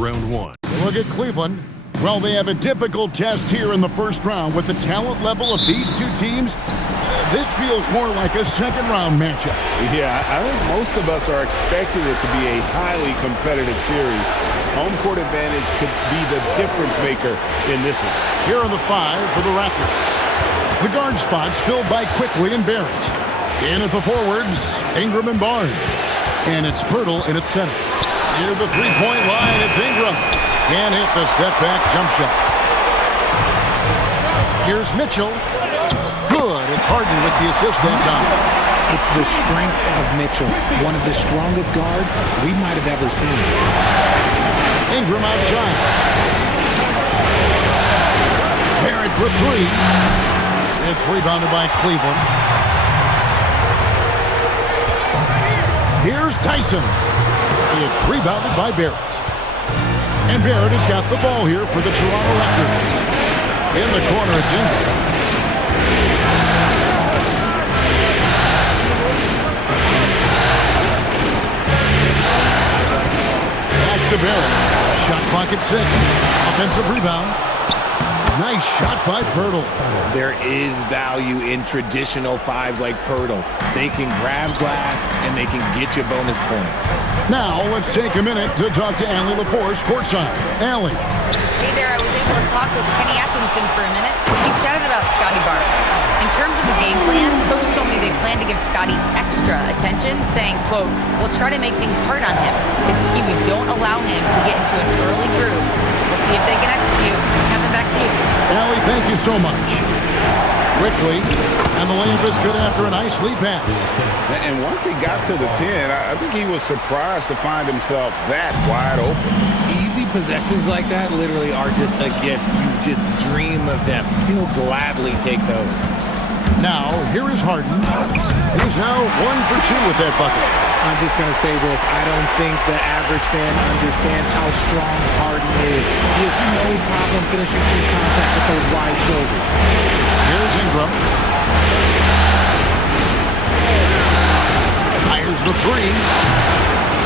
round one. Look at Cleveland. Well, they have a difficult test here in the first round with the talent level of these two teams. This feels more like a second-round matchup. Yeah, I think most of us are expecting it to be a highly competitive series. Home court advantage could be the difference maker in this one. Here are the 5 for the Raptors. The guard spots filled by Quickly and Barrett. In at the forwards, Ingram and Barnes. And it's Pirtle in its center. Near the three-point line, it's Ingram. Can't hit the step-back jump shot. Here's Mitchell. Good. It's Harden with the assist that time. It's the strength of Mitchell, one of the strongest guards we might have ever seen. Ingram outside. Barrett for 3. It's rebounded by Cleveland. Here's Tyson. It's rebounded by Barrett. And Barrett has got the ball here for the Toronto Raptors. In the corner, it's Ingram. Back to Barrett. Shot clock at 6. Offensive rebound. Nice shot by Pirtle. There is value in traditional 5s like Pirtle. They can grab glass and they can get you bonus points. Now, let's take a minute to talk to Allie LaForce courtside. Allie. Hey there, I was able to talk with Kenny Atkinson for a minute. We chatted about Scotty Barnes. In terms of the game plan, Coach told me they plan to give Scotty extra attention, saying, quote, "We'll try to make things hard on him. It's key we don't allow him to get into an early groove. We'll see if they can execute." Kevin, back to you. Allie, thank you so much. Quickly, and the layup is good after a nice lead pass. And once he got to the 10, I think he was surprised to find himself that wide open. Easy possessions like that literally are just a gift. You just dream of them. He'll gladly take those. Now, here is Harden. He's now 1 for 2 with that bucket. I'm just going to say this. I don't think the average fan understands how strong Harden is. He has no problem finishing through contact with those wide shoulders. Here's Ingram. Fires the 3.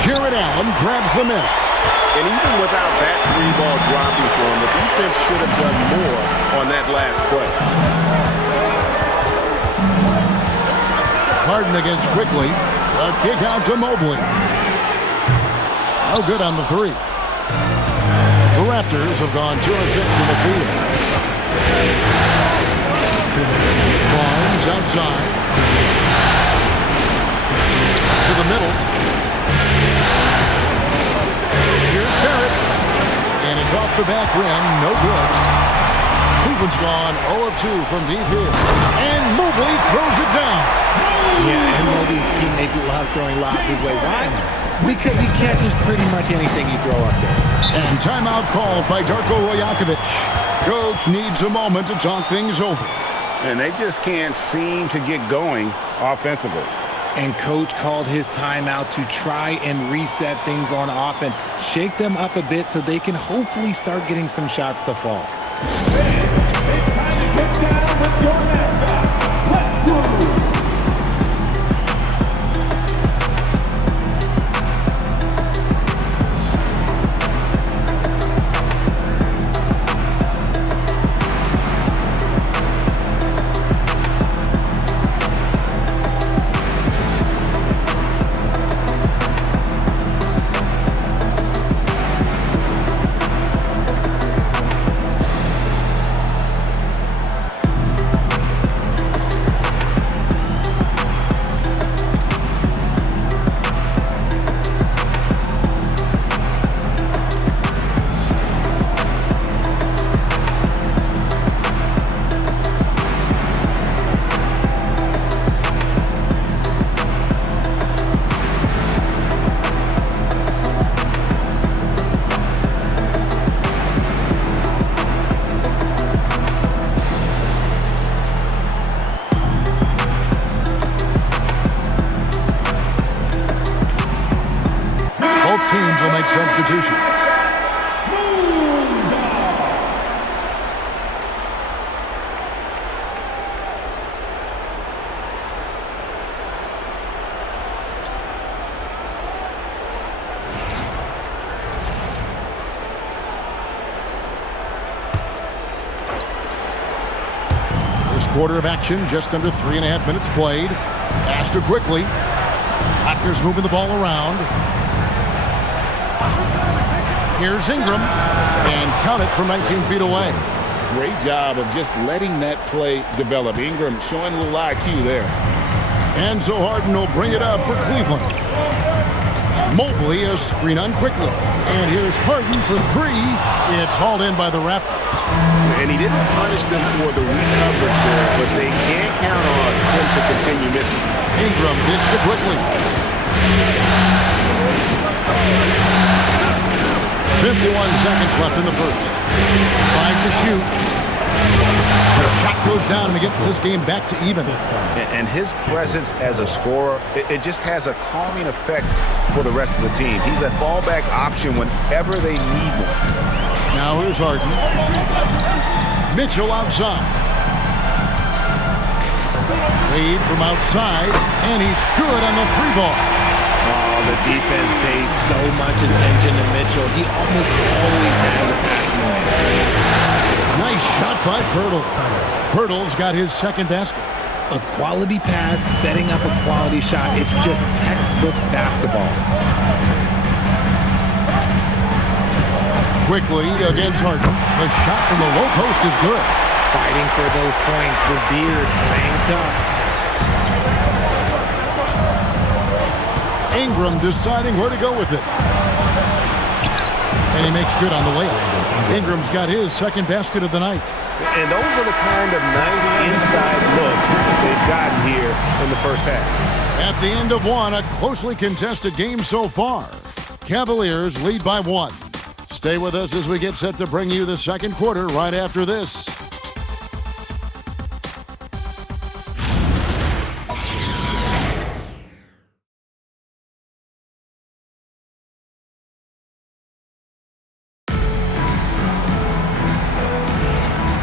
Jared Allen grabs the miss. And even without that 3-ball dropping for him, the defense should have done more on that last play. Harden against Quickly. A kick out to Mobley. No good on the 3. The Raptors have gone 2 of 6 in the field. Barnes outside. To the middle. Here's Barrett. And it's off the back rim. No good. Cleveland's gone 0 of 2 from deep here. And Mobley throws it down. Yeah, and Mobley's teammates love throwing lobs his way. Why? Because he catches pretty much anything you throw up there. And timeout called by Darko Rajakovic. Coach needs a moment to talk things over. And they just can't seem to get going offensively. And Coach called his timeout to try and reset things on offense. Shake them up a bit so they can hopefully start getting some shots to fall. It's time to get down with your mascot. Let's move. Teams will make substitutions. quarter of action, just under 3.5 minutes played. Pass to quickly. Raptors moving the ball around. Here's Ingram, and count it from 19 feet away. Great job of just letting that play develop. Ingram showing a little IQ there. And so Harden will bring it up for Cleveland. Mobley a screen on quickly. And here's Harden for three. It's hauled in by the Raptors. And he didn't punish them for the weak coverage there, but they can't count on him to continue missing. Ingram gets to quickly. 51 seconds left in the first. 5 to shoot. The shot goes down and it gets this game back to even. And his presence as a scorer, it just has a calming effect for the rest of the team. He's a fallback option whenever they need one. Now here's Harden. Mitchell outside. Wade from outside, and he's good on the three ball. Oh, the defense pays so much attention to Mitchell. He almost always has a passing lane. Nice shot by Pirtle. Pirtle's got his second basket. A quality pass, setting up a quality shot. It's just textbook basketball. Quickly against Harden. The shot from the low post is good. Fighting for those points. The beard playing tough. Ingram deciding where to go with it. And he makes good on the layup. Ingram's got his second basket of the night. And those are the kind of nice inside looks they've gotten here in the first half. At the end of one, a closely contested game so far. Cavaliers lead by 1. Stay with us as we get set to bring you the second quarter right after this.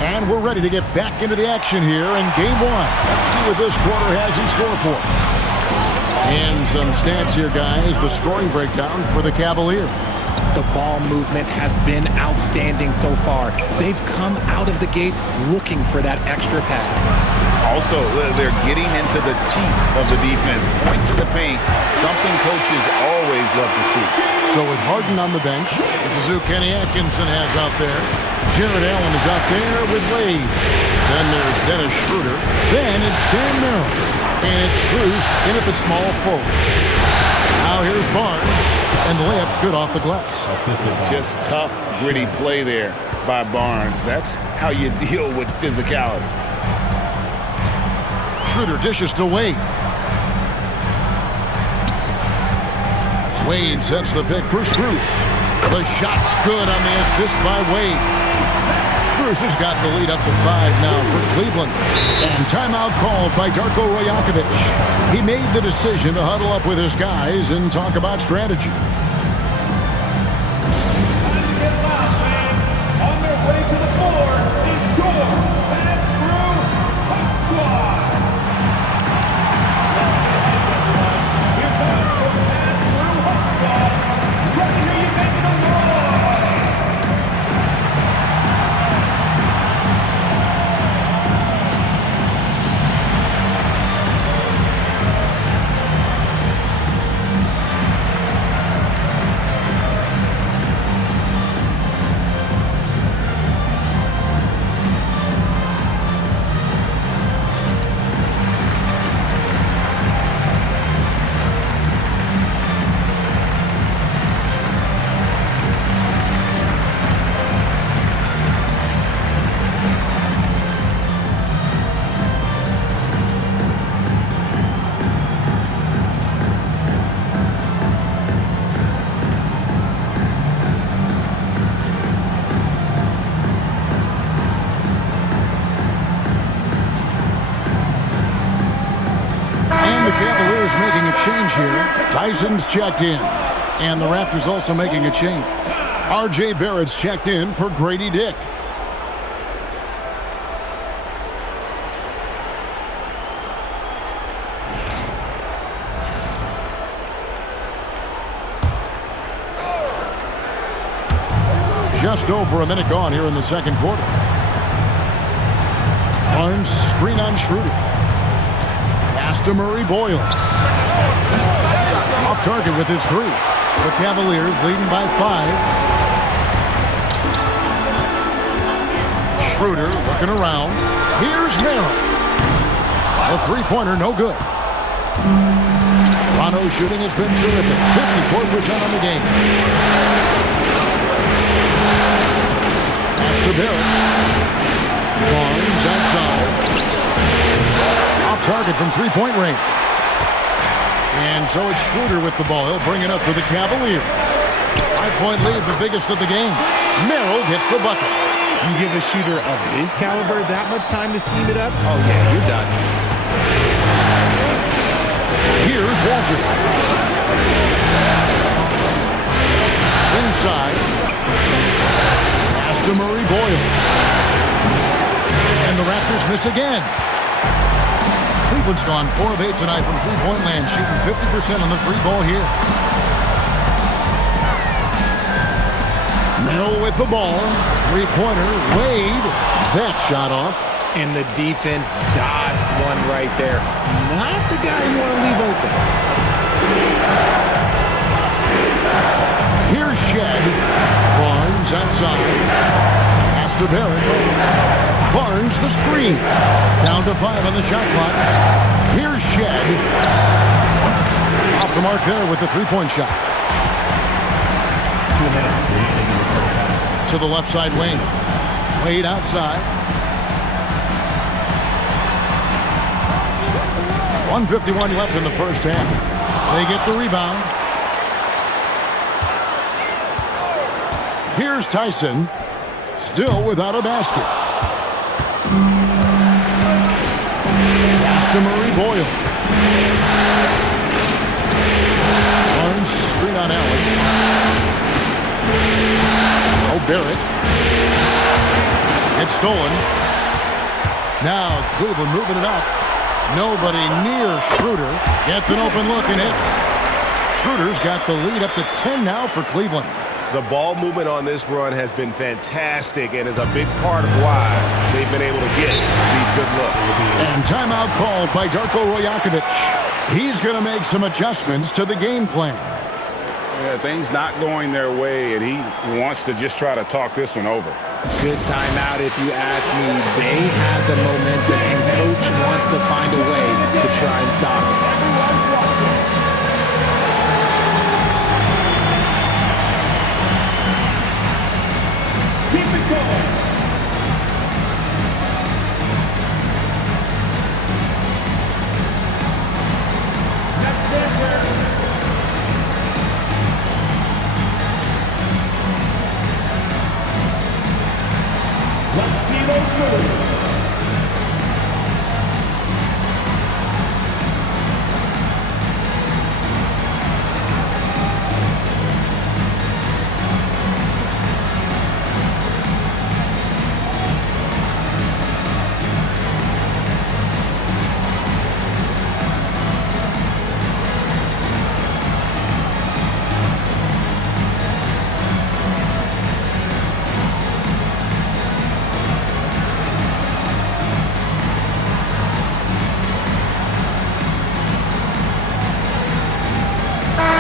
And we're ready to get back into the action here in game 1. Let's see what this quarter has in store for us. And some stats here, guys. The scoring breakdown for the Cavaliers. The ball movement has been outstanding so far. They've come out of the gate looking for that extra pass. Also, they're getting into the teeth of the defense. Point to the paint, something coaches always love to see. So with Harden on the bench, this is who Kenny Atkinson has out there. Jared Allen is out there with Wade. Then there's Dennis Schroeder. Then it's Sam Merrill. And it's Bruce in at the small forward. Now here's Barnes. And the layup's good off the glass. Just tough, gritty play there by Barnes. That's how you deal with physicality. Schroeder dishes to Wade. Wade sets the pick for Spruce. The shot's good on the assist by Wade. Spruce has got the lead up to 5 now for Cleveland. And timeout called by Darko Rajakovic. He made the decision to huddle up with his guys and talk about strategy. On their way to the floor is your Pass Through Hot Squad. Here comes your Pass Through Hot Squad. Ready to hear you make some noise. Cavaliers making a change here. Tyson's checked in. And the Raptors also making a change. R.J. Barrett's checked in for Grady Dick. Just over a minute gone here in the second quarter. Barnes screen on Schroeder. Pass to Murray Boyle. Off target with his three. The Cavaliers leading by 5. Schroeder looking around. Here's Merrill. A three-pointer, no good. Toronto's shooting has been terrific. 54% on the game. Pass to Barrett. Barnes outside. Off target from three-point range. And so it's Schroeder with the ball. He'll bring it up for the Cavaliers. 5-point lead, the biggest of the game. Merrill gets the bucket. You give a shooter of his caliber that much time to seam it up? Oh, yeah, you're done. Here's Walter. Inside. Pass to Murray Boyle. And the Raptors miss again. Cleveland's gone 4 of 8 tonight from three-point land, shooting 50% on the free ball here. Merrill with the ball. Three-pointer. Wade. That shot off. And the defense dodged one right there. Not the guy you want to leave open. Here's Shed. Barnes outside. Pass to Barrett. Barnes the screen. Down to 5 on the shot clock. Here's Shed. Off the mark there with the three-point shot. 2 minutes. To the left side wing. Wade outside. 1:51 left in the first half. They get the rebound. Here's Tyson. Still without a basket. Pass to Murray Boyle. Barnes screen on Allen. Oh, Barrett. It's stolen. Now Cleveland moving it up. Nobody near Schroeder. Gets an open look and hits. Schroeder's got the lead up to 10 now for Cleveland. The ball movement on this run has been fantastic and is a big part of why they've been able to get these good looks. And timeout called by Darko Rajakovic. He's going to make some adjustments to the game plan. Yeah, things not going their way, and he wants to just try to talk this one over. Good timeout if you ask me. They have the momentum, and coach wants to find a way to try and stop it. Keep it going. Next answer. Let's see those moves.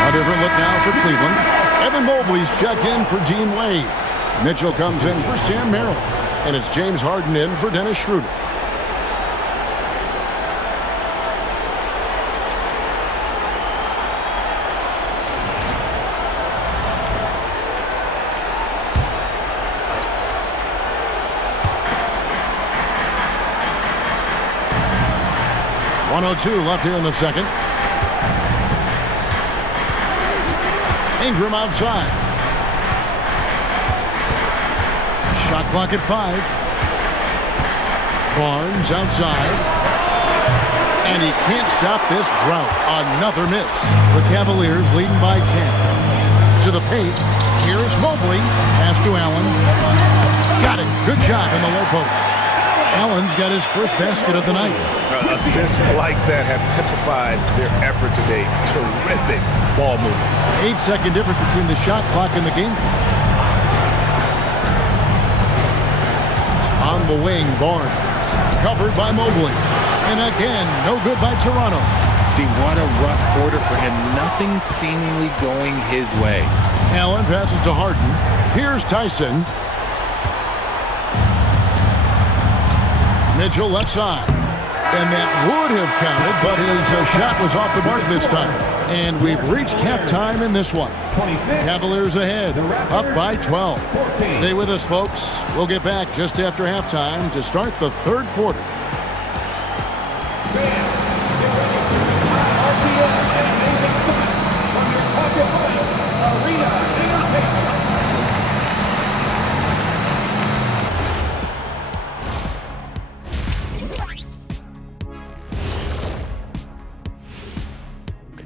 A different look now for Cleveland. Evan Mobley's check in for Dean Wade. Mitchell comes in for Sam Merrill. And it's James Harden in for Dennis Schroeder. .102 left here in the second. Ingram outside. Shot clock at 5. Barnes outside. And he can't stop this drought. Another miss. The Cavaliers leading by 10. To the paint. Here's Mobley. Pass to Allen. Got it. Good job in the low post. Allen's got his first basket of the night. Assists like that have typified their effort today. Terrific ball movement. 8-second difference between the shot clock and the game clock. On the wing, Barnes. recovered by Mobley. And again, no good by Toronto. See, what a rough quarter for him. Nothing seemingly going his way. Allen passes to Harden. Here's Tyson. Mitchell left side. And that would have counted, but his shot was off the mark this time. And we've reached halftime in this one. Cavaliers ahead, up by 12. Stay with us, folks. We'll get back just after halftime to start the third quarter.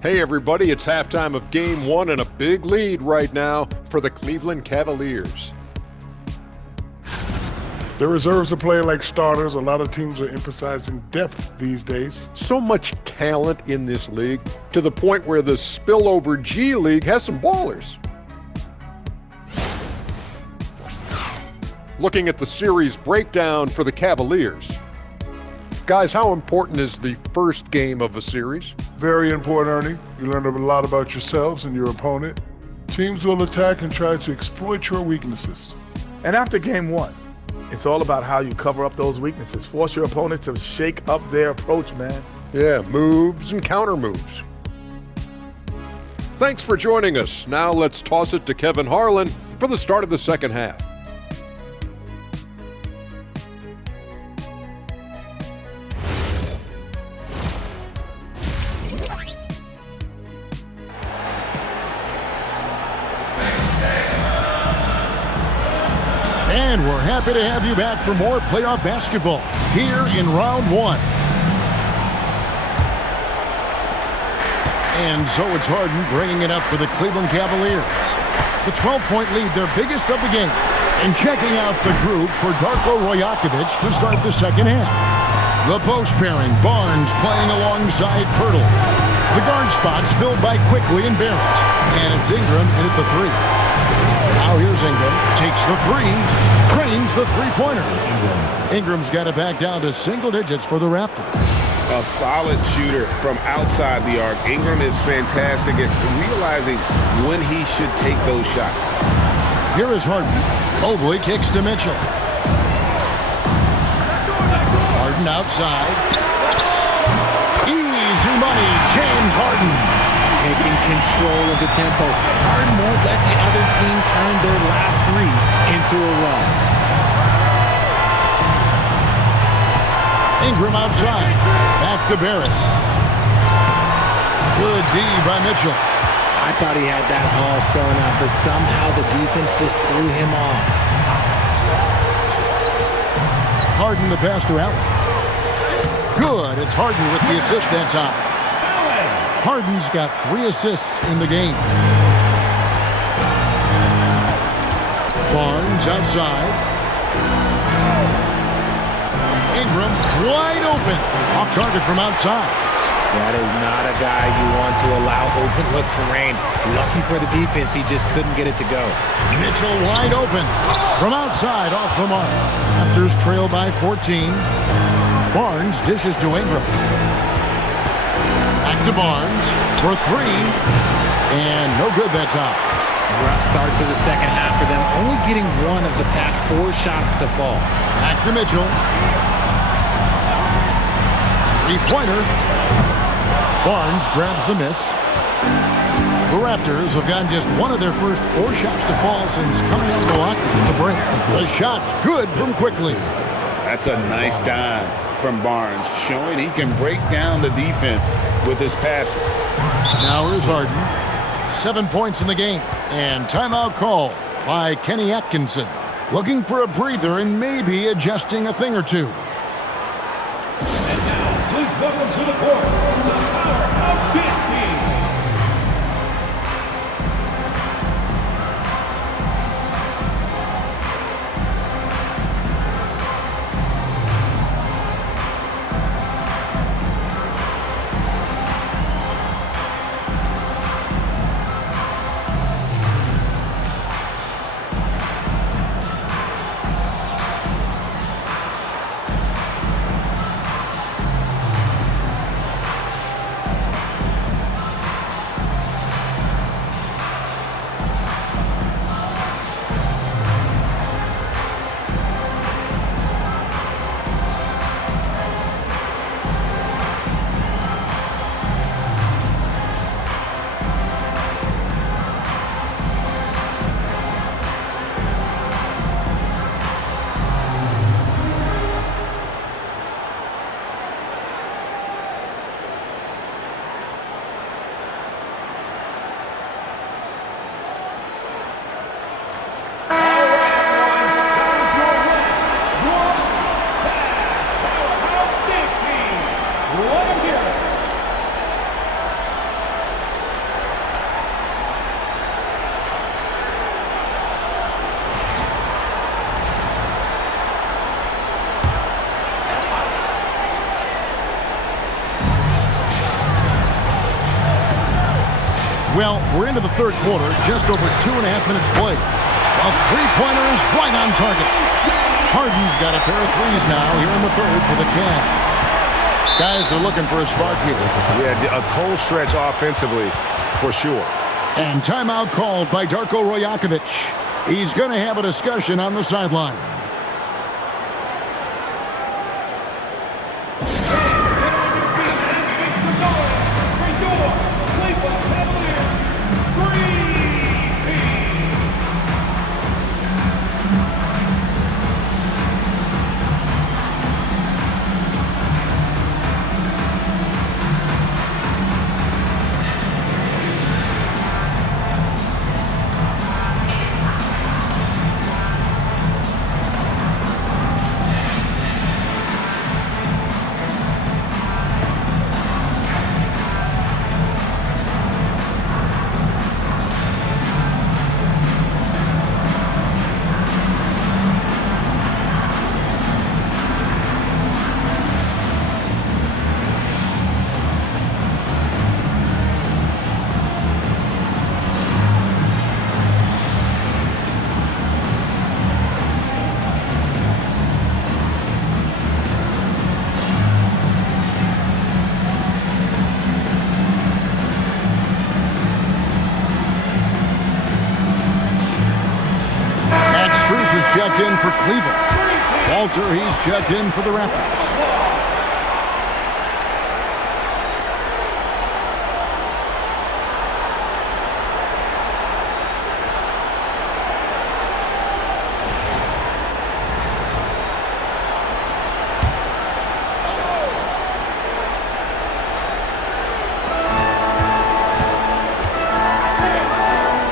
Hey everybody, it's halftime of Game 1 and a big lead right now for the Cleveland Cavaliers. The reserves are playing like starters. A lot of teams are emphasizing depth these days. So much talent in this league to the point where the spillover G League has some ballers. Looking at the series breakdown for the Cavaliers. Guys, how important is the first game of a series? Very important, Ernie. You learn a lot about yourselves and your opponent. Teams will attack and try to exploit your weaknesses. And after game one, it's all about how you cover up those weaknesses. Force your opponent to shake up their approach, man. Yeah, moves and counter moves. Thanks for joining us. Now let's toss it to Kevin Harlan for the start of the second half. And we're happy to have you back for more playoff basketball here in round one. And so it's Harden bringing it up for the Cleveland Cavaliers. The 12-point lead, their biggest of the game. And checking out the group for Darko Rajakovic to start the second half. The post pairing, Barnes playing alongside Pirtle. The guard spots filled by Quickly and Barrett. And it's Ingram in at the three. Now here's Ingram, takes the three, drains the three-pointer. Ingram's got it back down to single digits for the Raptors. A solid shooter from outside the arc. Ingram is fantastic at realizing when he should take those shots. Here is Harden. Mobley kicks to Mitchell. Harden outside. Easy money, James Harden. Taking control of the tempo. Harden won't let the other team turn their last three into a run. Ingram outside. Back to Barrett. Good D by Mitchell. I thought he had that all sewn up, but somehow the defense just threw him off. Harden the pass to Allen. Good. It's Harden with the assist that time. Harden's got 3 assists in the game. Barnes outside. Ingram wide open. Off target from outside. That is not a guy you want to allow open looks from range. Lucky for the defense, he just couldn't get it to go. Mitchell wide open. From outside off the mark. Raptors trail by 14. Barnes dishes to Ingram. Back to Barnes for 3. And no good that time. Rough start to the second half for them, only getting 1 of the past 4 shots to fall. Back to Mitchell. 3-pointer. Barnes grabs the miss. The Raptors have gotten just 1 of their first 4 shots to fall since coming out of the locker with the break. The shot's good from Quickly. That's a nice dime from Barnes, showing he can break down the defense with his passing. Now here's Harden. 7 points in the game. And timeout call by Kenny Atkinson. Looking for a breather and maybe adjusting a thing or two. Please welcome to the court, the powerhouse this team. Well, we're into the third quarter, just over 2.5 minutes played. A three-pointer is right on target. Harden's got a pair of threes now here in the third for the Cavs. Guys are looking for a spark here. Yeah, a cold stretch offensively for sure. And timeout called by Darko Rajakovic. He's going to have a discussion on the sideline. Checked in for Cleveland. Walter, he's checked in for the Raptors.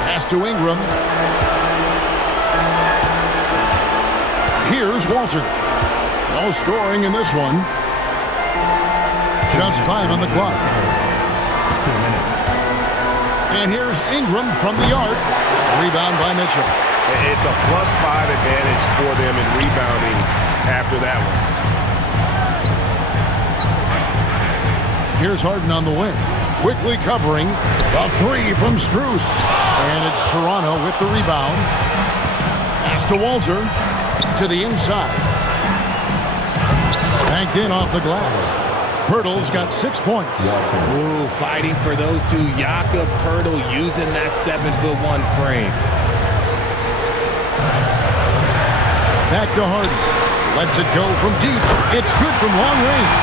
Pass to Ingram. Here's Walter. No scoring in this one. Just 5 on the clock. 2 minutes. And here's Ingram from the arc. Rebound by Mitchell. It's a +5 advantage for them in rebounding after that one. Here's Harden on the wing. Quickly covering. A 3 from Strus. And it's Toronto with the rebound. Pass to Walter. To the inside. Banked in off the glass. Pirtle's got 6 points. Ooh, fighting for those two. Jakob Pirtle using that 7'1" frame. Back to Harden. Lets it go from deep. It's good from long range.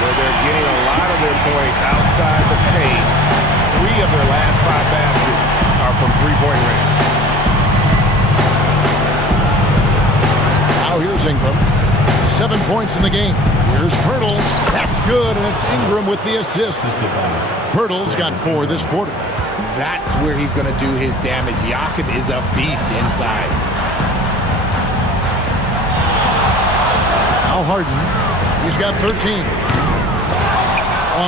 Well, they're getting a lot of their points outside the paint. 3 of their last 5 baskets are from three-point range. Here's Ingram. 7 points in the game. Here's Pirtle. That's good, and it's Ingram with the assist. Pirtle's got 4 this quarter. That's where he's going to do his damage. Jakob is a beast inside. Now Harden. He's got 13.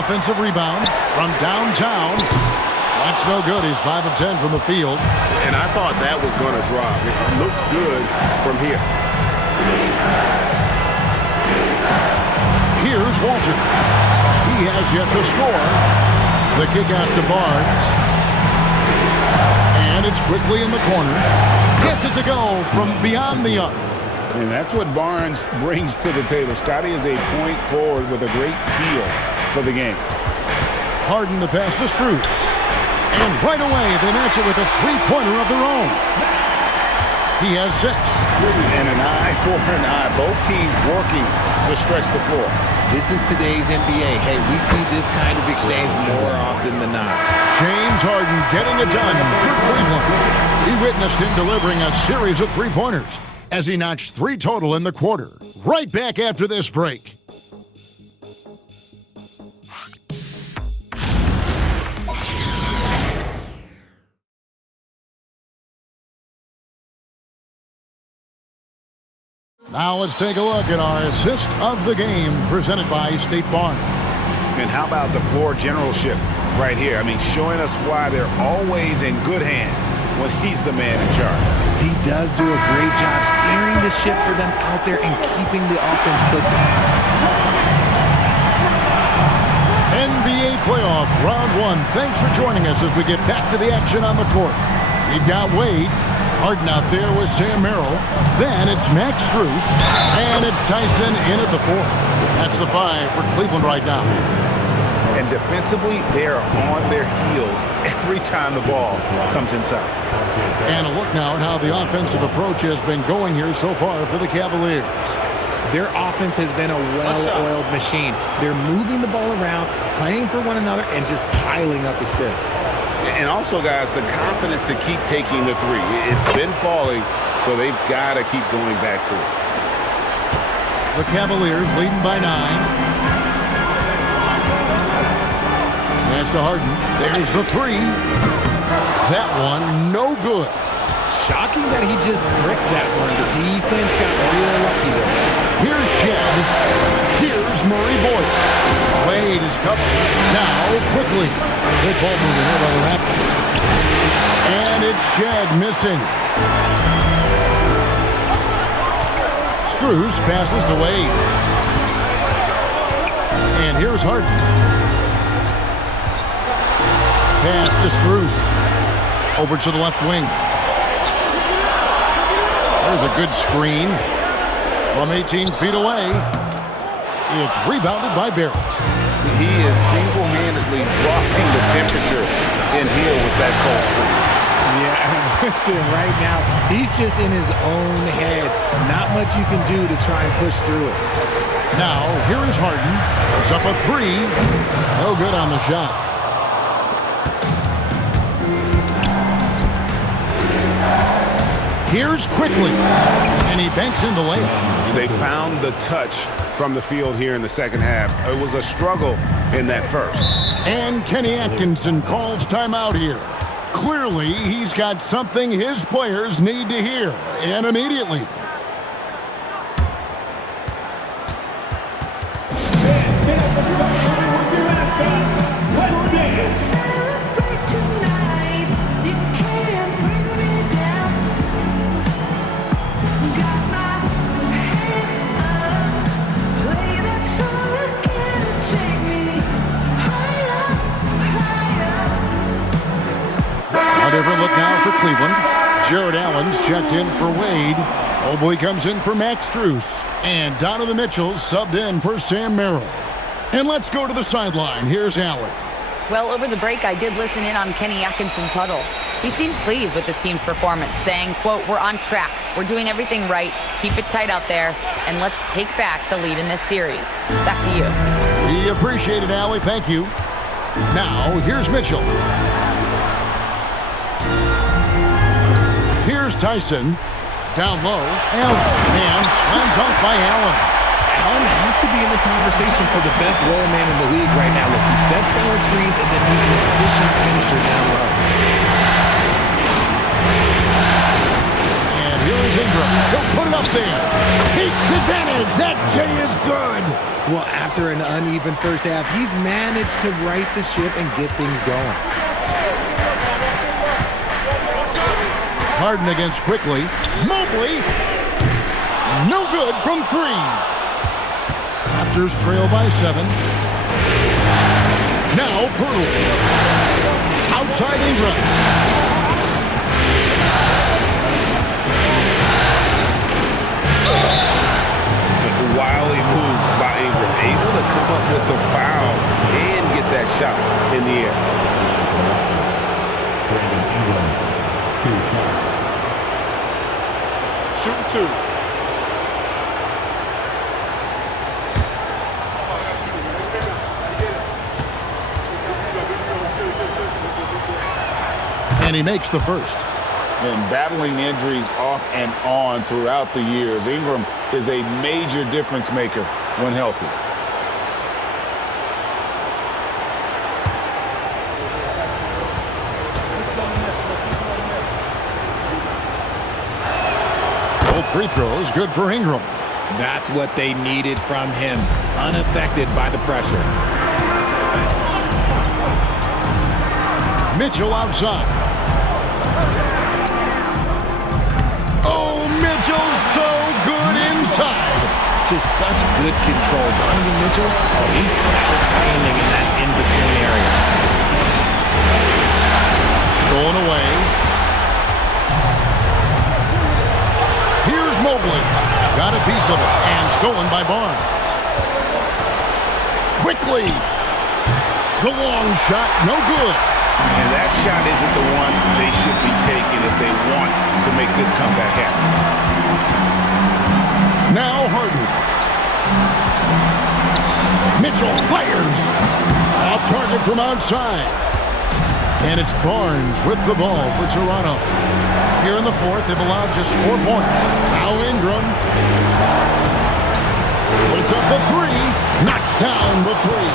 Offensive rebound from downtown. That's no good. He's 5 of 10 from the field. And I thought that was going to drop. It looked good from here. Here's Walter. He has yet to score. The kick out to Barnes. And it's quickly in the corner. Gets it to go from beyond the arc. And that's what Barnes brings to the table. Scotty is a point forward with a great feel for the game. Harden the pass to Strus. And right away, they match it with a three-pointer of their own. He has 6. And an eye for an eye. Both teams working to stretch the floor. This is today's NBA. Hey, we see this kind of exchange more often than not. James Harden getting it done for Cleveland. He witnessed him delivering a series of three-pointers as he notched 3 total in the quarter. Right back after this break. Now let's take a look at our assist of the game presented by State Farm. And how about the floor generalship right here? I mean, showing us why they're always in good hands when he's the man in charge. He does do a great job steering the ship for them out there and keeping the offense clicking. NBA playoff round one. Thanks for joining us as we get back to the action on the court. We've got Wade. Harden out there with Sam Merrill. Then it's Max Strus. And it's Tyson in at the 4. That's the 5 for Cleveland right now. And defensively, they're on their heels every time the ball comes inside. And a look now at how the offensive approach has been going here so far for the Cavaliers. Their offense has been a well-oiled machine. They're moving the ball around, playing for one another, and just piling up assists. And also, guys, the confidence to keep taking the three. It's been falling, so they've got to keep going back to it. The Cavaliers leading by 9. Pass to Harden. There's the 3. That one, no good. Shocking that he just bricked that one. The defense got real lucky there. Here's Shed. Here's Murray Boyd. Wade is covered. Now, quickly. Good ball movement here by the Raptors. And it's Shed missing. Strus passes to Wade. And here's Harden. Pass to Strus. Over to the left wing. There's a good screen from 18 feet away. It's rebounded by Barrett. He is single-handedly dropping the temperature in here with that cold streak. Yeah, right now, he's just in his own head. Not much you can do to try and push through it. Now, here is Harden. Puts up a 3. No good on the shot. Here's quickly, and he banks in the layup. They found the touch from the field here in the second half. It was a struggle in that first. And Kenny Atkinson calls timeout here. Clearly, he's got something his players need to hear, and immediately. A different look now for Cleveland. Jared Allen's checked in for Wade. Mobley comes in for Max Strus. And Donovan Mitchell subbed in for Sam Merrill. And let's go to the sideline. Here's Allen. Well, over the break, I did listen in on Kenny Atkinson's huddle. He seemed pleased with his team's performance, saying, quote, "We're on track. We're doing everything right. Keep it tight out there, and let's take back the lead in this series." Back to you. We appreciate it, Allie. Thank you. Now, here's Mitchell. Here's Tyson. Down low. Allen. And slam dunk by Allen. Allen has to be in the conversation for the best roll man in the league right now. Look, he sets solid screens, and then he's an efficient finisher down low. And here is Ingram. He'll put it up there. Takes advantage. That J is good. Well, after an uneven first half, he's managed to right the ship and get things going. Harden against quickly. Mobley. No good from 3. Raptors trail by 7. Now Poole. Outside Ingram. Wily move by Ingram. Able to come up with the foul and get that shot in the air. Brandon Ingram, 2 shots. Shooting 2. And he makes the first. And battling injuries off and on throughout the years, Ingram is a major difference maker when healthy. Both free throws good for Ingram. That's what they needed from him, unaffected by the pressure. Mitchell outside. Oh, Mitchell's so good inside. Just such good control. Donovan Mitchell, oh, he's outstanding in that in-between area. Stolen away. Here's Mobley. Got a piece of it. And stolen by Barnes. Quickly. The long shot, no good. And that shot isn't the one they should be taking if they want to make this comeback happen. Now Harden. Mitchell fires. Off target from outside. And it's Barnes with the ball for Toronto. Here in the fourth, they've allowed just 4 points. Now Ingram. Puts up the three. Knocks down the three.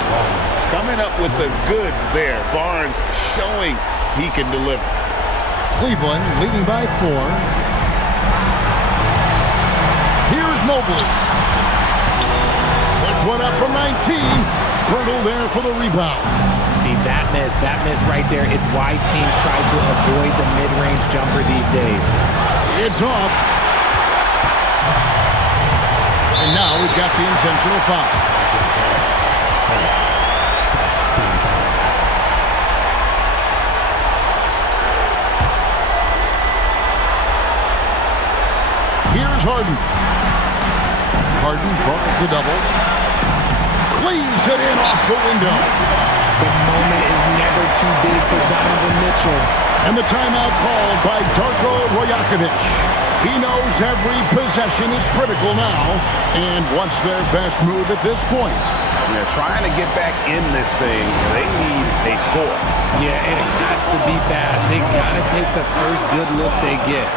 Coming up with the goods there. Barnes showing he can deliver. Cleveland leading by 4. Here's Mobley. Puts one up from 19. Pirtle there for the rebound. See, that miss right there, it's why teams try to avoid the mid-range jumper these days. It's off. And now we've got the intentional foul. Here's Harden. Harden draws the double. Cleaves it in off the window. The moment is never too big for Donovan Mitchell. And the timeout called by Darko Rajakovic. He knows every possession is critical now and wants their best move at this point. They're trying to get back in this thing. They need a score. Yeah, and it has to be fast. They got to take the first good look they get.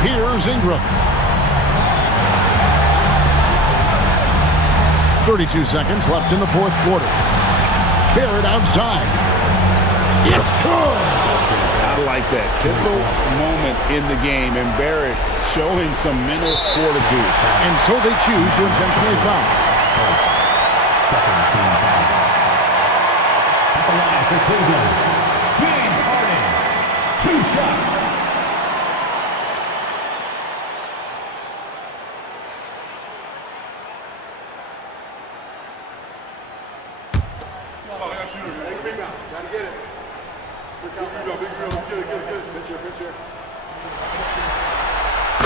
Here's Ingram. 32 seconds left in the fourth quarter. Barrett outside. It's good. I like that pivotal moment in the game, and Barrett showing some mental fortitude. And so they choose to intentionally foul. Second team foul. At the line for Cleveland, James Harden. 2 shots.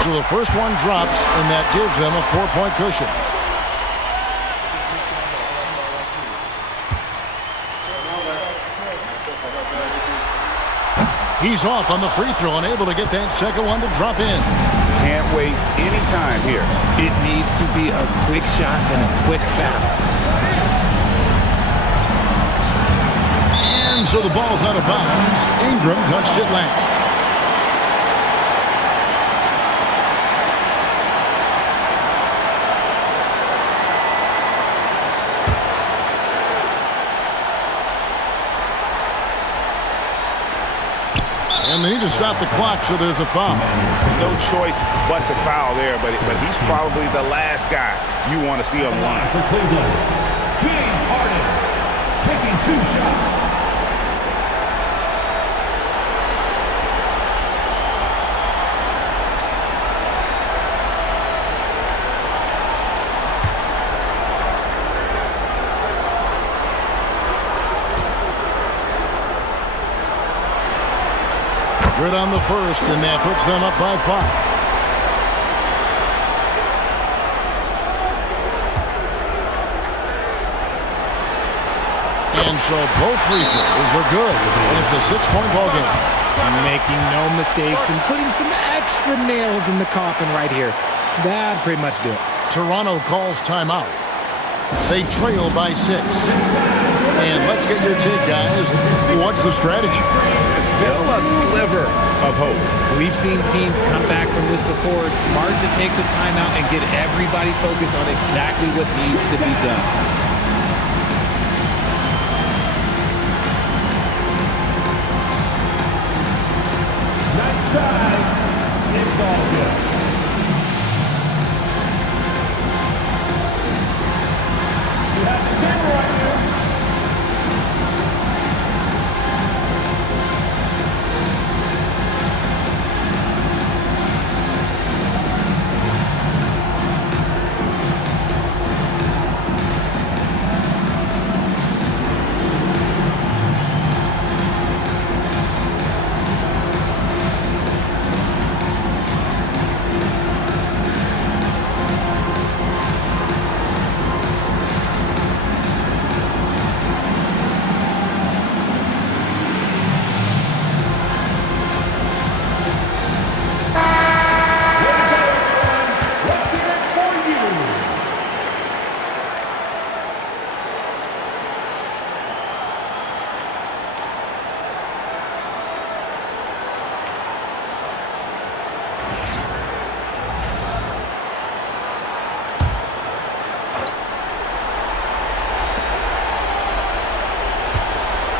So the first one drops, and that gives them a 4-point cushion. He's off on the free throw and able to get that second one to drop in. Can't waste any time here. It needs to be a quick shot and a quick foul. And so the ball's out of bounds. Ingram touched it last. And they need to stop the clock, so there's a foul. No choice but to foul there, but he's probably the last guy you want to see on the line. For Cleveland, James Harden taking 2 shots. Good on the first, and that puts them up by 5. And so both free throws are good. And it's a 6-point ball game. Making no mistakes and putting some extra nails in the coffin right here. That pretty much do it. Toronto calls timeout. They trail by 6. And let's get your take, guys. What's the strategy? Still a sliver of hope. We've seen teams come back from this before. Smart to take the timeout and get everybody focused on exactly what needs to be done. Nice try. It's all good. You have the camera right here.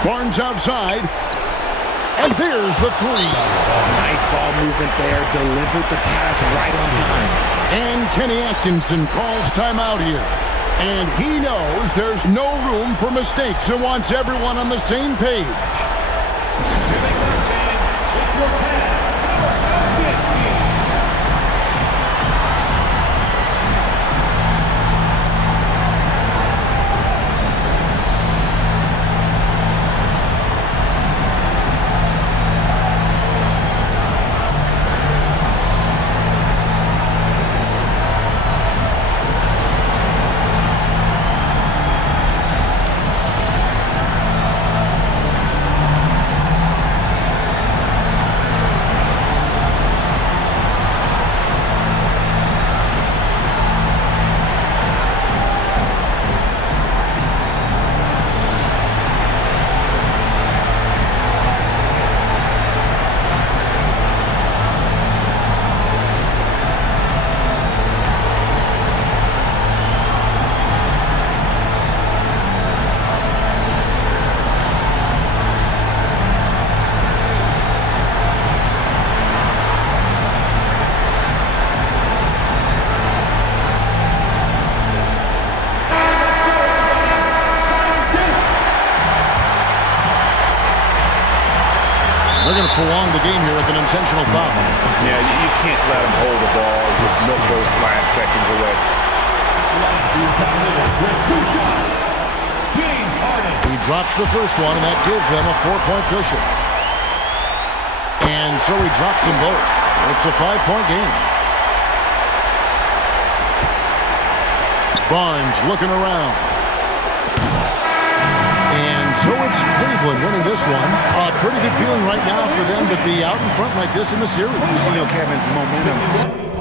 Barnes outside. And there's the 3. Nice ball movement there. Delivered the pass right on time. And Kenny Atkinson calls timeout here. And he knows there's no room for mistakes and wants everyone on the same page. They're going to prolong the game here with an intentional foul. Yeah, you can't let them hold the ball and just milk those last seconds away. He drops the first one, and that gives them a 4-point cushion. And so he drops them both. It's a 5-point game. Barnes looking around. And so it's Cleveland winning this one. A pretty good feeling right now for them to be out in front like this in the series. You know, Kevin, momentum